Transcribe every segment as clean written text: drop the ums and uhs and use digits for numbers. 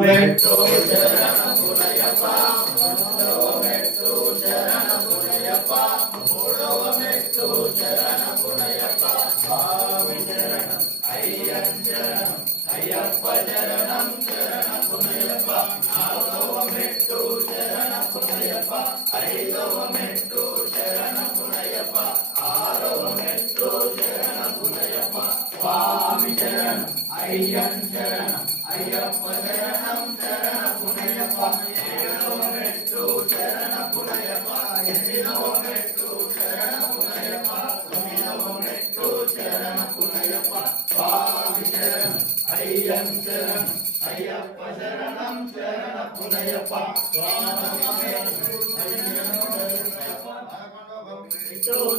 మెట్టు శరణములయప్ప, రెండవ మెట్టు శరణములయప్ప, మూడవ మెట్టు శరణములయప్ప, స్వామి శరణం అయ్యం శరణం అయ్యప్ప శరణం శరణములయప్ప, నాలుగవ మెట్టు శరణములయప్ప, ఐదవ మెట్టు శరణములయప్ప, ఆరవ మెట్టు శరణములయప్ప, స్వామి శరణం అయ్యం శరణం అయ్యప్ప శరణం శరణములయప్ప, ఏడవ మెట్టు శరణములయప్ప, ఎనిమిదవ మెట్టు శరణములయప్ప, తొమ్మిదవ మెట్టు శరణములయప్ప, స్వామి శరణం అయ్యం శరణం అయ్యప్ప శరణం శరణములయప్ప, స్వామి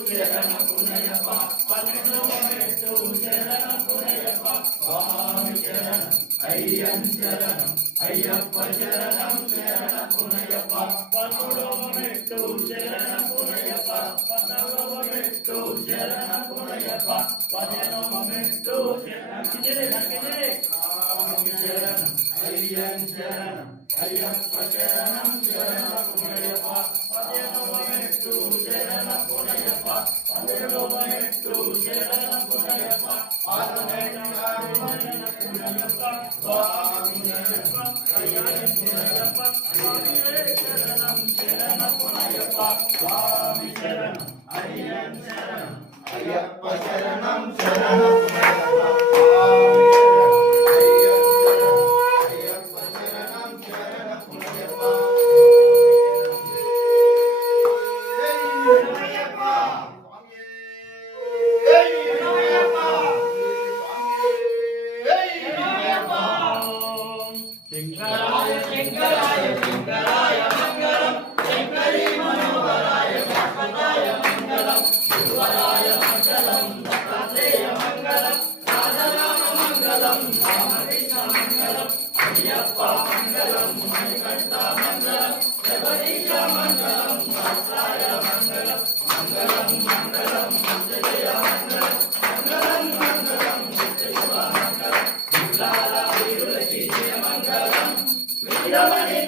శరణములయప్ప, పన్నెండవ మెట్టు శరణములయప్ప, స్వామి శరణం అయ్యం శరణం అయ్యప్ప శరణం శరణములయప్ప, పదమూడవ మెట్టు శరణములయప్ప, పద్నాలుగవ మెట్టు శరణములయప్ప, పదిహేనవ మెట్టు శరణం అయ్యం శరణం అయ్యప్ప శరణం శరణములయప్ప, పదిహేనవ మెట్టు శరణములయప్ప, పదిహేడవ మెట్టు శరణములయప్ప, స్వామి శరణం శరణములయప్ప, స్వామి శరణం అయ్యం శరణం అయ్యప్ప శరణం శరణములయప్ప, అయ్యప్ప శరణం శరణములయప్ప, శంకరాయ శంకరాయ శంకరాయ మంగళం, శంకరీ మనోహరాయ శాశ్వతాయ మంగళం, గురువరాయ మంగళం, దత్తాత్రేయ మంగళం, రాజరామ మంగళం, రామకృష్ణ మంగళం, అయ్యప్ప మంగళం, మణికంఠ మంగళం, జగదీశ మంగళం, శాస్త్రాయ మంగళం, మంగళం మంగళం జయ మంగళం, మంగళం మంగళం శివ మంగళం, వీరులకి జయ మంగళం, వీరమణి